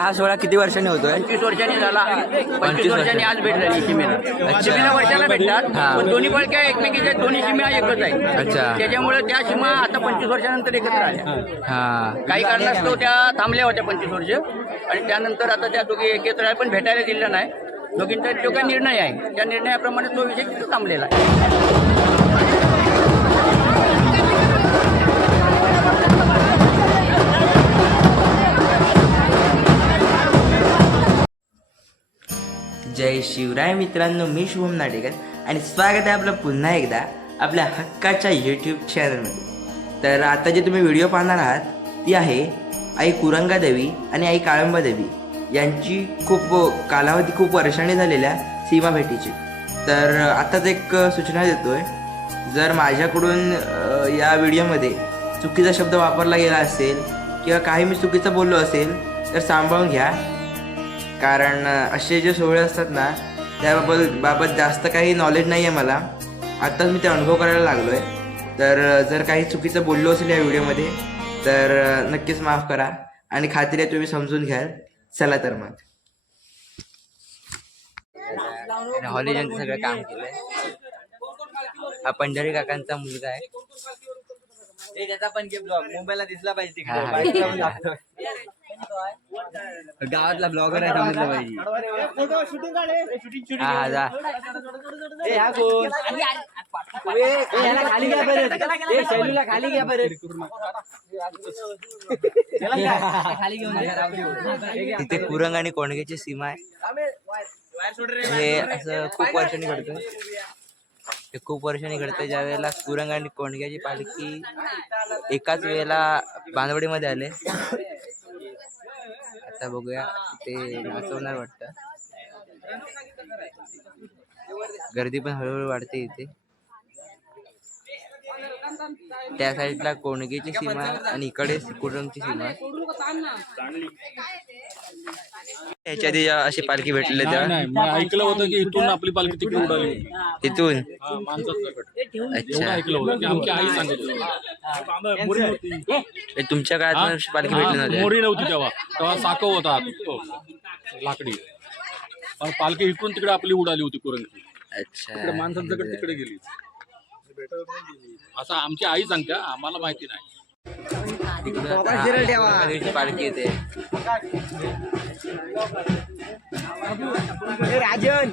हा सोहळा किती वर्षांनी होतोय? पंचवीस वर्षांनी झाला. पंचवीस वर्षांनी आज भेट झाली शिमेला. शिमेला वर्षाला भेटतात हा. पण दोन्ही पालख्या एकमेकीच्या दोन्ही शिम्या एकच आहे. अच्छा. त्याच्यामुळे त्या सीमा आता पंचवीस वर्षानंतर एकत्र आल्या हा. काही कारणास्तव त्या थांबल्या होत्या पंचवीस वर्ष. आणि त्यानंतर आता त्या दोघी एकत्र आहे पण भेटायला दिलं नाही. दोघींचा जो काही निर्णय आहे त्या निर्णयाप्रमाणे तो विषय तिथं थांबलेला आहे. जय शिवराय मित्रांनो मी शुभम नाटेकर आणि स्वागत आहे आपलं पुन्हा एकदा आपल्या हक्काच्या यूट्यूब चॅनलमध्ये तर आता जे तुम्ही व्हिडिओ पाहणार आहात ती आहे आई कुरंगा देवी आणि आई काळंबा देवी यांची खूप कालावधी खूप वर्षाने झालेल्या सीमा भेटीची. तर आताच एक सूचना देतोय. जर माझ्याकडून या व्हिडिओमध्ये चुकीचा शब्द वापरला गेला असेल किंवा काही मी चुकीचं बोललो असेल तर सांभाळून घ्या. कारण असे जे सोहळे असतात ना त्याबाबत बाबत जास्त काही नॉलेज नाही आहे मला. आत्ताच मी ते अनुभव करायला लागलो आहे तर जर काही चुकीचं बोललो असेल या व्हिडिओमध्ये तर नक्कीच माफ करा. आणि खात्री आहे तुम्ही समजून घ्याल. चला तर मग. हॉलिडेचं सगळं काम केलंय हा पंढरी काकांचा मुलगा आहे. त्याचा पण ब्लॉग. मुंबईला दिसला पाहिजे गावातला ब्लॉगर आहे समजलं पाहिजे हा जा. हा याला खाली घ्या बरं ए, शैलूला खाली घ्या दे. तिथे कुरंग आणि कोणग्याची सीमा आहे. हे असं खूप वर्षांनी घडतं. हे खूप वर्षांनी घडतं. ज्या वेळेला कुरंग आणि कोणग्याची पालखी एकाच वेळेला बांधवडीमध्ये आले. आता बघूया ते नाचवणार वाटतं. गर्दी पण हळूहळू वाढते इथे. त्या साईडला कोणगेची सीमा आणि इकडे कुटुंबची सीमा. याच्या आधी अशी पालखी भेटले नाही मी ऐकलं होतं की इथून आपली पालखी तिकडे उडाली. होती तिथून हा, माणसाचं गट. एवढं अच्छा. ऐकलं होतं की आमची आई सांगितलं मोरी नव्हती. तुमच्या काळात हा? पण अशी पालखी हा, भेटली नव्हती? मोरी नव्हती तेव्हा. तेव्हा साकव होता तो लाकडी. पण पालखी इकडून तिकडे आपली उडाली होती कुरंगी तिकडे अच्छा माणसाचं गट तिकडे गेली. असं आमची आई सांगते हा, आम्हाला माहिती नाही. दिवशी पालखी येते. राजन.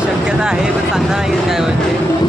शक्यता आहे पण सांगता नाही काय होते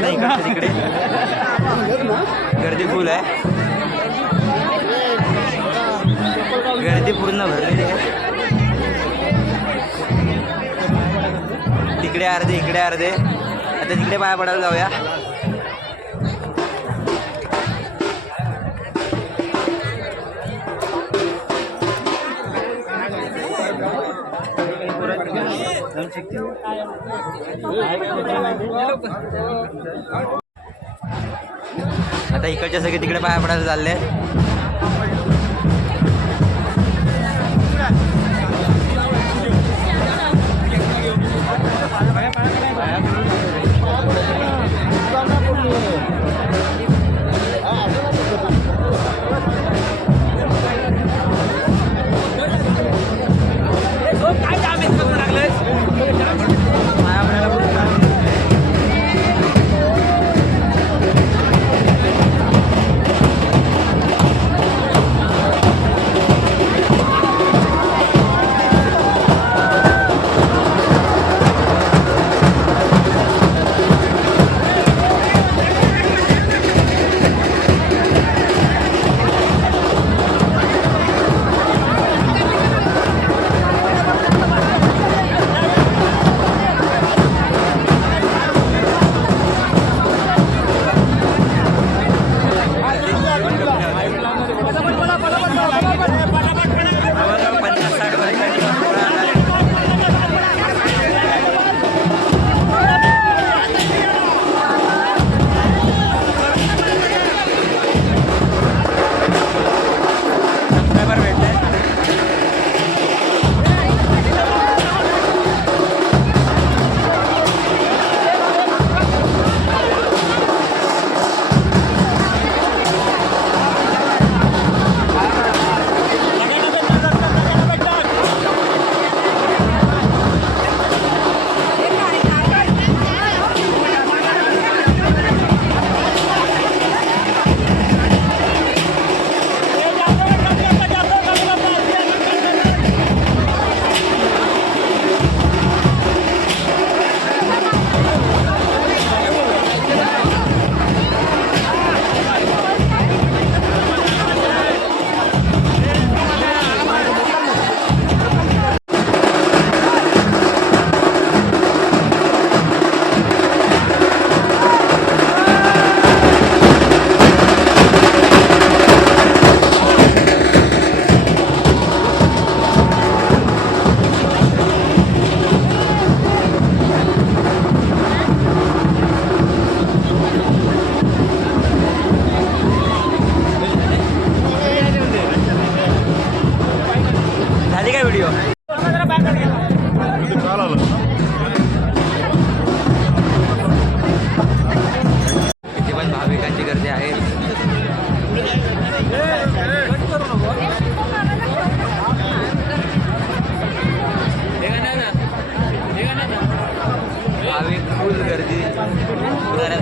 पाया पडत जातात ना इकडच्या तिकडे गर्दी फुल आहे. गर्दी पूर्ण भरलेली आहे. तिकडे अर्धे इकडे अर्धे. आता तिकडे पाया पडायला जाऊया. आता इकडच्या सगळे तिकडे पाया पडायला चालले.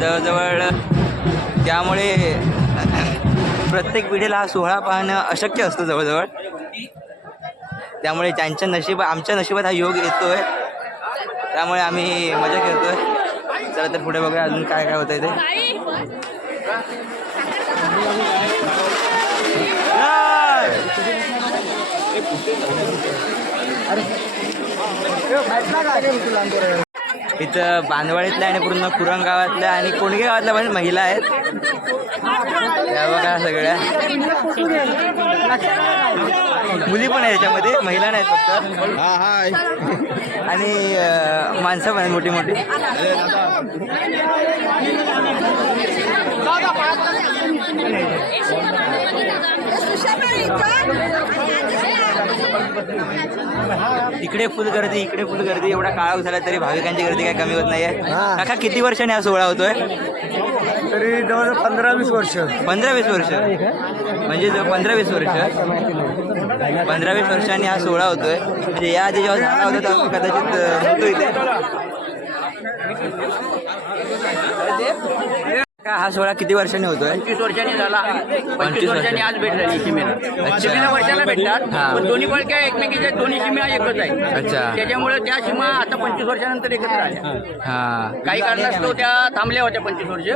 जवळजवळ त्यामुळे प्रत्येक पिढीला हा सोहळा पाहणं अशक्य असतं जवळजवळ. त्यामुळे त्यांच्या नशिबा आमच्या नशिबात हा योग येतोय त्यामुळे आम्ही मजा करतो आहे चला तर पुढे बघूया अजून काय काय होतंय ते. इथं बांदवाडीतल्या आणि पूर्ण कुरंग गावातल्या आणि कोणगे गावातल्या पण महिला आहेत. या बघा सगळ्या. मुली पण आहेत याच्यामध्ये महिला नाहीत फक्त. आणि माणसं पण आहेत मोठी मोठी इकडे फुल गर्दी इकडे फुल गर्दी. एवढा काळा झाला तरी भाविकांची गर्दी काही कमी होत नाहीये. काका किती वर्षाने हा सोहळा होतोय? तरी जवळ पंधरा वीस वर्ष. पंधरा वीस वर्ष. म्हणजे पंधरा वीस वर्ष. पंधरा वीस वर्षांनी हा सोहळा होतोय. म्हणजे या आधी जेव्हा झाला होता तेव्हा कदाचित होतो इथे. का हा सोहळा किती वर्षांनी होतोय? पंचवीस वर्षांनी झाला. पंचवीस वर्षांनी आज भेट झाली अच्छा. सीमेला वर्षाला भेटतात. पण दोन्ही पालख्या एकमेकीच्या दोन्ही सीमा एकच आहे. अच्छा. त्याच्यामुळे त्या सीमा आता पंचवीस वर्षानंतर एकत्र आल्या. हा. काही कारणास्तव त्या थांबल्या होत्या पंचवीस वर्ष.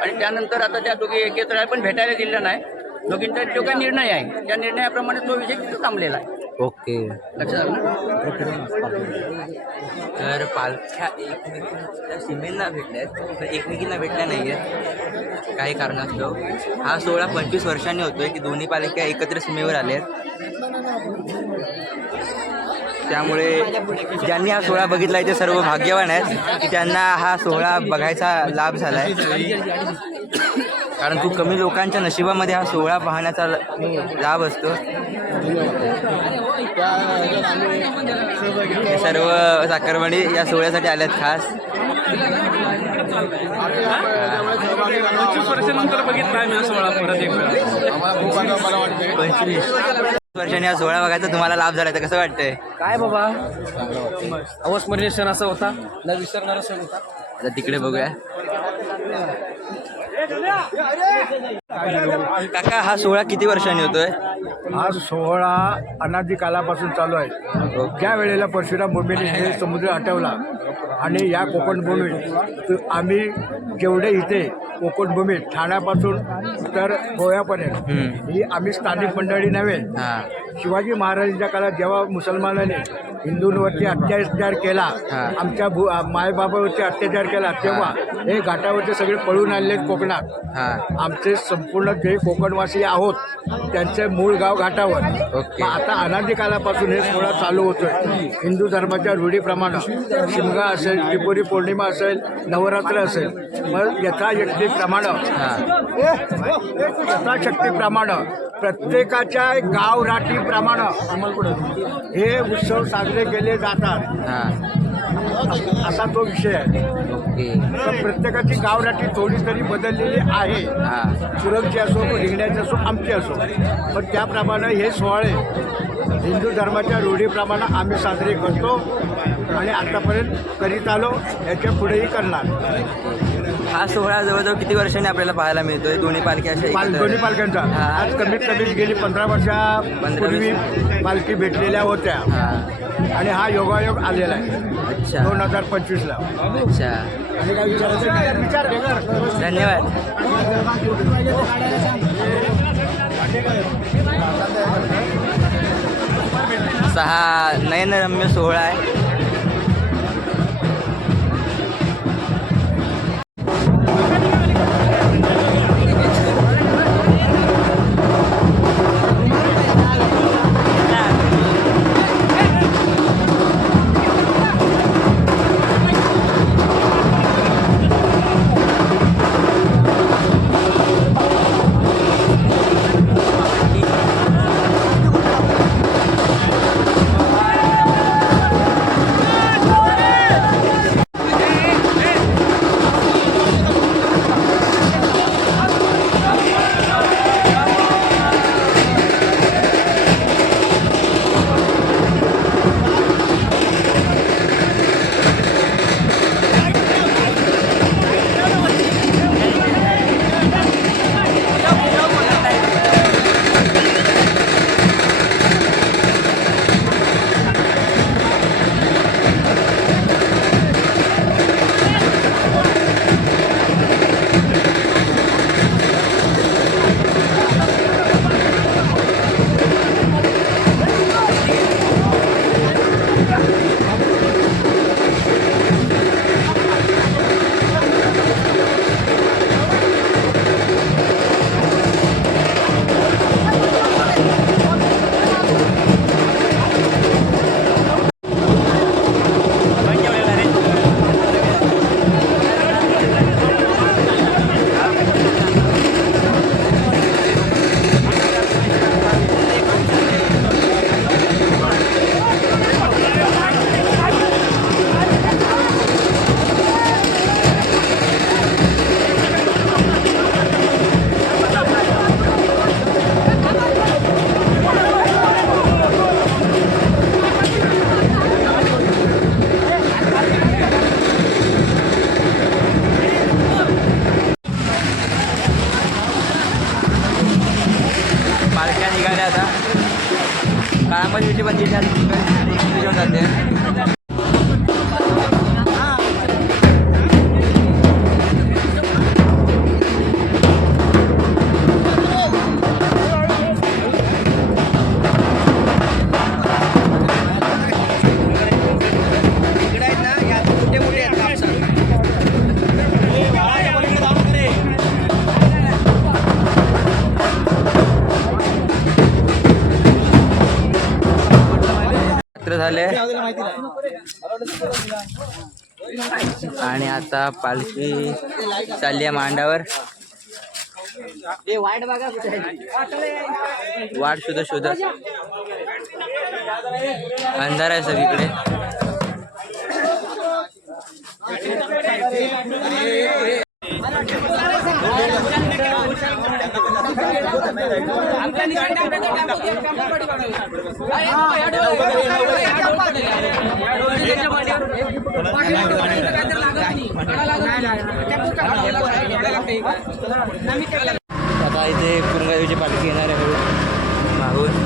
आणि त्यानंतर आता त्या दोघी एकत्र आहे पण भेटायला दिलं नाही. दोघींचा जो काही निर्णय आहे त्या निर्णयाप्रमाणे तो विषय तिथं थांबलेला आहे. ओके. लक्षात आलं ना? तर पालख्या एकमेकींच्या सीमेंना भेटल्यात पण एकमेकींना भेटल्या नाही आहेत काही कारणास्तव. हा सोहळा पंचवीस वर्षांनी होतोय की दोन्ही पालख्या एकत्र सीमेवर आल्या त्यामुळे ज्यांनी हा सोहळा बघितला आहे ते सर्व भाग्यवान आहेत की त्यांना हा सोहळा बघायचा लाभ झाला आहे कारण खूप कमी लोकांच्या नशिबामध्ये हा सोहळा पाहण्याचा लाभ असतो. सर्व साखरवणी या सोहळ्यासाठी आल्यात खास. पंचवीस. वर्षांनी हा सोहळा बघायचा तुम्हाला लाभ झाला तर कसं वाटतंय? काय बाबा? अवस्मरणीय क्षण असा होता. न विसरणारा क्षण होता. आता तिकडे बघूया. काका हा सोहळा किती वर्षांनी होतोय? हा सोहळा अनादी कालापासून चालू आहे. ज्या वेळेला परशुराम भूमीने हे समुद्र हटवला आणि या कोकण भूमीत आम्ही जेवढे इथे कोकण भूमीत ठाण्यापासून तर गोव्यापर्यंत ही आम्ही स्थानिक मंडळी नव्हे. शिवाजी महाराजांच्या काळात जेव्हा मुसलमानाने हिंदूंवरती अत्याचार केला. आमच्या भू मायबाबावरती अत्याचार केला तेव्हा हे घाटावरचे सगळे पळून आले कोकणात. हा. आमचे संपूर्ण जे कोकणवासी आहोत. त्यांचे मूळ गाव घाटावर. ओके. मग आता अनादी कालापासून हे सोहळा चालू होतोय. हिंदू धर्माच्या रूढीप्रमाणे शिमगा असेल त्रिपुरी पौर्णिमा असेल नवरात्र असेल. मग यथाशक्तीप्रमाणे यथाशक्तीप्रमाणे प्रत्येकाच्या गाव राठीप्रमाणे हे उत्सव साजरे केले जातात. हा. असा तो विषय आहे. ओके. तर प्रत्येकाची गावराठी थोडी तरी बदललेली आहे. हा. सुरक्षी असो रिंगण्याची असो आमची असो. पण त्याप्रमाणे हे सोहळे हिंदू धर्माच्या रूढीप्रमाणे आम्ही साजरे करतो आणि आतापर्यंत करीत आलो याच्या पुढेही करणार. हा सोहळा जवळजवळ किती वर्षांनी आपल्याला पाहायला मिळतोय? दोन्ही पालख्या अशा पाल एकत्र- दोन्ही पालख्यांचा. हा. आज कमीत कमी गेली पंधरा वर्षापूर्वी पालखी भेटलेल्या होत्या. हा. आणि हा योगायोग आलेला आहे. अच्छा. दोन हजार पंचवीसला. अच्छा. आणि काय विचारायचं? विचार. धन्यवाद. सहा नयनरम्य सोहळा आहे. झाले. आणि आता पालखी चालली आहे मांडावर. वाट शोध शोध. अंधार आहे सगळीकडे. आता इथे कुरंगादेवीची पालखी येणार आहे. मागून.